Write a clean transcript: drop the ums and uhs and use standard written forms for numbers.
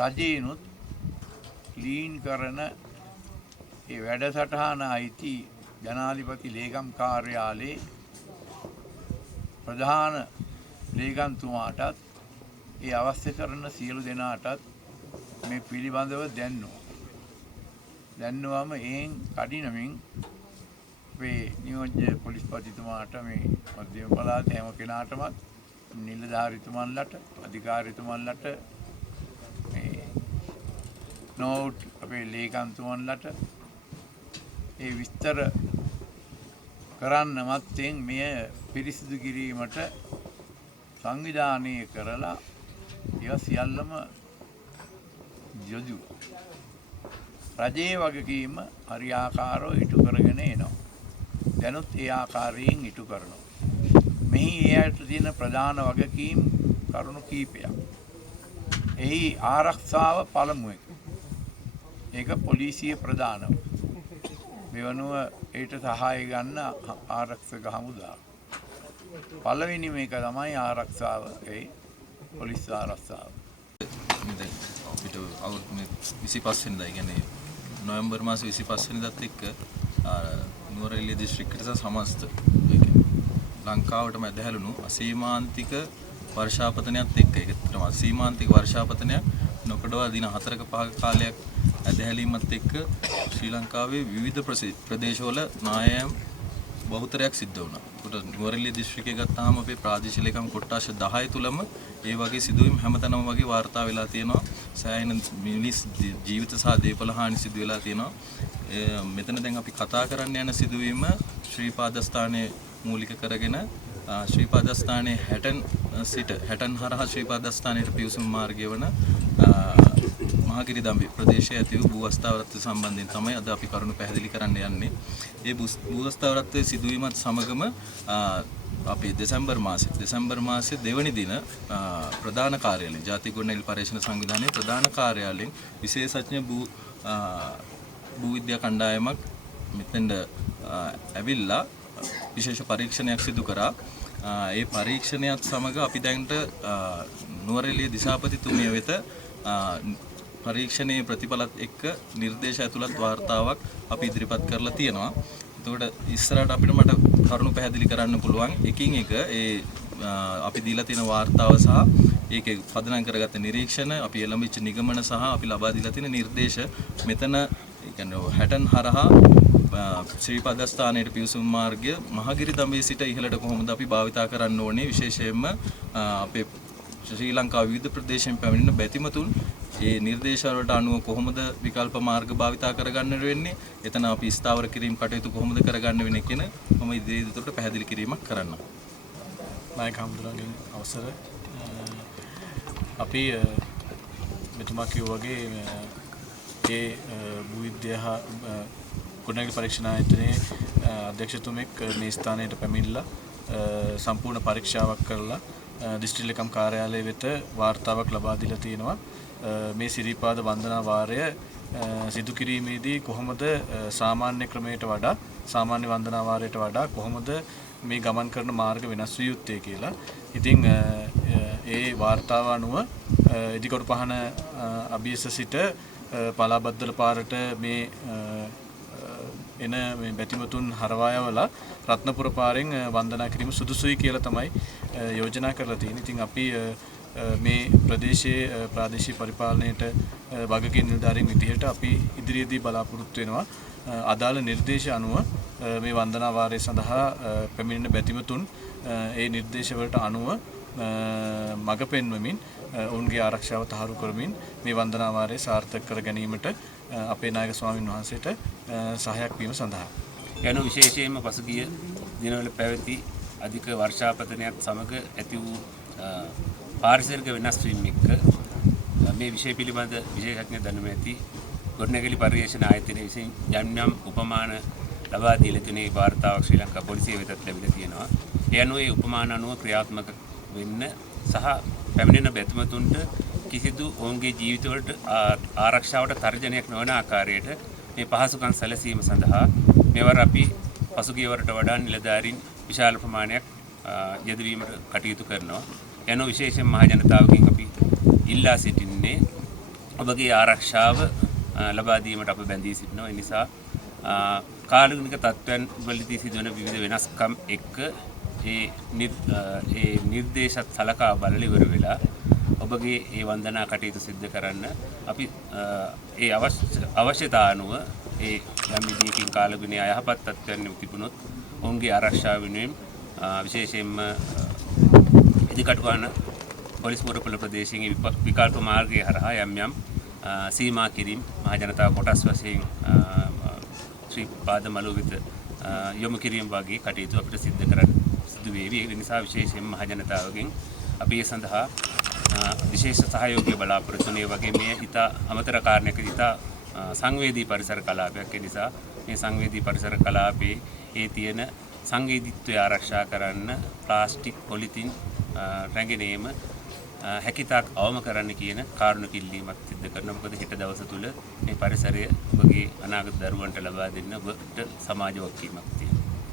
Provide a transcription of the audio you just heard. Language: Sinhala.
රජේනුත් ක්ලීන් කරන ඒ වැඩසටහන අයිති ජනාධිපති ලේකම් කාර්යාලයේ ප්‍රධාන ලේකම්තුමාටත් ඒ අවශ්‍ය කරන සියලු දෙනාටත් මේ පිළිබඳව දැන්නුවම එයින් කඩිනමින් අපේ නියෝජ්‍ය පොලිස්පතිතුමාට මේ මධ්‍යම පළාතේ හැම කෙනාටමත් නිලධාරීතුමන්ලට අධිකාරීතුමන්ලට මේ නෝට් අපේ ලේකම්තුමන්ලට ඒ විස්තර කරන්න මත්තෙන් මෙය පිරිසිදු කිරීමට සංවිධානය කරලා ඒවා සියල්ලම යොදු රජයේ වගකීම හරියාකාරව ඉටු කරගෙන එනවා. දැනුත් ඒ ආකාරයෙන් ඉටු කරනවා. මෙහි එයට තියෙන ප්‍රධාන වගකීම් කරුණු කීපයක්. එහි ආරක්ෂාව පළමු එක. ඒක පොලිසිය ප්‍රධානව. මෙවනුව ඊට සහාය ගන්න ආරක්ෂක හමුදාව. පළවෙනි මේක තමයි ආරක්ෂාව. ඒ පොලිස් ආරක්ෂාව. අපිට 25 වෙනිදා කියන්නේ නොවැම්බර් මාස 25 වෙනිදාත් එක්ක නුවරඑළිය දිස්ත්‍රික්කයට සමස්ත ලංකාවටම ඇදහැළුණු අසීමාන්තික වර්ෂාපතනයත් එක්ක ඒකතරම අසීමාන්තික වර්ෂාපතනයක් නොකඩවා දින 4ක 5ක කාලයක් ඇදහැලීමත් එක්ක ශ්‍රී ලංකාවේ විවිධ ප්‍රදේශවල නායම් බහුතරයක් සිද්ධ වුණා. ඒකට නුවරඑළිය දිස්ත්‍රික්කය ගත්තාම අපේ ප්‍රාදේශීය ලේකම් කොට්ටාශ 10 තුලම ඒ වගේ සිදුවීම් හැමතැනම වගේ වාර්තා වෙලා තියෙනවා. සෑහෙන මිනිස් ජීවිත සහ දේපල හානි සිදු වෙලා තියෙනවා. මෙතන දැන් අපි කතා කරන්න යන සිදුවීම ශ්‍රීපාදස්ථානයේ මූලික කරගෙන ශ්‍රීපාදස්ථානයේ හැටන් හරහා ශ්‍රීපාදස්ථානයට පිවිසුම් මාර්ගය වන මහගිරි දම්බි ප්‍රදේශයේ ඇති වූ භූස්ථාවරත්වය සම්බන්ධයෙන් තමයි අද අපි කරුණු පැහැදිලි කරන්න යන්නේ. ඒ භූස්ථාවරත්වයේ සිදුවීමත් සමගම අපි දෙසැම්බර් මාසයේ දෙවනි දින ප්‍රධාන කාර්යාලයෙන් ජාතික ගොඩනැගිලි පර්යේෂණ සංවිධානයේ ප්‍රධාන කාර්යාලයෙන් විශේෂඥ භූ විද්‍යා කණ්ඩායමක් මෙතෙන්ද ඇවිල්ලා විශේෂ පරීක්ෂණයක් සිදු කරා. ඒ පරීක්ෂණයත් සමග අපි දැන්ට නුවරඑළිය දිසාපතිතුමිය වෙත පරීක්ෂණයේ ප්‍රතිඵලත් එක්ක නිර්දේශ ඇතුළත් වාර්තාවක් අපි ඉදිරිපත් කරලා තියෙනවා. එතකොට ඉස්සරහට අපිට මට කරුණු පැහැදිලි කරන්න පුළුවන් එකින් එක ඒ අපි දීලා තියෙන වාර්තාව සහ ඒකේ පදනම් කරගත්ත නිරීක්ෂණ අපි එළඹිච්ච නිගමන සහ අපි ලබා දීලා තියෙන නිර්දේශ මෙතන කියන්නේ හැටන් හරහා ශ්‍රීපාදස්ථානයේ පිවිසුම් මාර්ගය මහගිරි දඹේ සිට ඉහළට කොහොමද අපි භාවිතා කරන්න ඕනේ විශේෂයෙන්ම අපේ ශ්‍රී ලංකාව විවිධ ප්‍රදේශයන් පැමිණෙන බැතිමතුන් ඒ නිර්දේශ වලට අනුව කොහොමද විකල්ප මාර්ග භාවිතා කරගන්න වෙන්නේ එතන අපි ස්ථාවර කිරීම කටයුතු කොහොමද කරගන්න වෙන්නේ කියන මම ඉදිරියට පැහැදිලි කිරීමක් කරන්න. නායක හමුදුරන්ගෙන් අවසර අපි මෙතුමා කිව්වා වගේ ඒ භූ විද්‍යා ගොඩනැගිලි පරීක්ෂණ ආයතනයේ අධ්‍යක්ෂතුමෙක් මේ ස්ථානයට පැමිණිලා සම්පූර්ණ පරීක්ෂාවක් කරලා දිස්ත්‍රික්ක ලේකම් කාර්යාලය වෙත වාර්තාවක් ලබා දීලා තියෙනවා. මේ සිරිපාද වන්දනා වාරය සිදු කිරීමේදී කොහොමද සාමාන්‍ය ක්‍රමයට වඩා සාමාන්‍ය වන්දනා වාරයට වඩා කොහොමද මේ ගමන් කරන මාර්ග වෙනස් විය යුත්තේ කියලා. ඉතින් ඒ වාර්තාව අනුව ඉදිකටු පහන අභියස සිට පලාබද්දල පාරට මේ එන මේ බැතිමතුන් හරවා යවලා රත්නපුර පාරෙන් වන්දනා කිරීම සුදුසුයි කියලා තමයි යෝජනා කරලා තියෙන්නේ. ඉතින් අපි මේ ප්‍රදේශයේ ප්‍රාදේශීය පරිපාලනයට වගකීම් නිලධාරීන් විදිහට අපි ඉදිරියේදී බලාපොරොත්තු වෙනවා අදාළ නිර්දේශ අනුව මේ වන්දනා වාරය සඳහා පැමිණෙන බැතිමතුන් ඒ නිර්දේශ වලට අනුව මඟ පෙන්වමින් ඔවුන්ගේ ආරක්ෂාව තහවුරු කරමින් මේ වන්දනා වාරය සාර්ථක කර ගැනීමට අපේ නායක ස්වාමීන් වහන්සේට සහායක් වීම සඳහා යන විශේෂයෙන්ම පසුගිය දිනවල පැවති අධික වර්ෂාපතනයත් සමග ඇති වූ පාරිසරික වෙනස් වීම එක්ක මේ විෂය පිළිබඳ විශේෂඥ දැනුම ඇති ගොඩනැගිලි පර්යේෂණ ආයතනය විසින් යම් උපමාන ලබා දීලා තියෙන ඒ වාර්තාවක් ශ්‍රී ලංකා පොලිසිය වෙතත් ලැබිලා තියෙනවා. ඒ අනුව ඒ උපමාන අනුව ක්‍රියාත්මක වෙන්න සහ පැමිණෙන බැතිමතුන්ට කිසිදු ඔවුන්ගේ ජීවිතවලට ආරක්ෂාවට තර්ජනයක් නොවන ආකාරයට මේ පහසුකම් සැලසීම සඳහා මෙවර අපි පසුගිය වරට වඩා නිලධාරීන් විශාල ප්‍රමාණයක් යෙදවීමට කටයුතු කරනවා. යන විශේෂයෙන් මහ ජනතාවගෙන් අපි ඉල්ලා සිටින්නේ ඔබගේ ආරක්ෂාව ලබා දීමට අප බැඳී සිටිනවා. ඒ නිසා කාලගුණික තත්ත්වයන් වලදී සිදුවන විවිධ වෙනස්කම් එක්ක ඒ නිර්දේශත් සලකා බලලා ඉවර වෙලා ඔබගේ ඒ වන්දනා කටයුතු සිද්ධ කරන්න අපි ඒ අවශ්‍යතා අනුව ඒ යම් විදියකින් කාලගුණයේ අයහපත් තත්ත්වයන් තිබුණොත් ඔවුන්ගේ ආරක්ෂාව වෙනුවෙන් විශේෂයෙන්ම ඉදිකටුවන පොලිස් මුරපොළ ප්‍රදේශයේ විකල්ප මාර්ගයේ හරහා යම් සීමා කිරීම මහජනතාව කොටස් වශයෙන් ශ්‍රී පාදමලු වෙත යොමු කිරීම වගේ කටයුතු අපිට සිද්ධ කරන්න සිදු වේවි. ඒ නිසා විශේෂයෙන්ම මහජනතාවගෙන් අපි ඒ සඳහා විශේෂ සහයෝගය බලාපොරොත්තු වෙන වගේ මේ ඉතා අමතර කාරණයක ඉතා සංවේදී පරිසර කලාපයක්. ඒ නිසා මේ සංවේදී පරිසර කලාපයේ ඒ තියෙන සංවේදීත්වය ආරක්ෂා කරන්න ප්ලාස්ටික් පොලිතින් රැඟෙනේම හැකිතාක් අවම කරන්න කියන කාරණු කිල්ලීමක් සිදු කරනවා. මොකද හෙට දවස තුල මේ පරිසරය ඔබගේ අනාගත දරුවන්ට ලබා දෙන්න ඔබට සමාජ වගකීමක් තියෙනවා.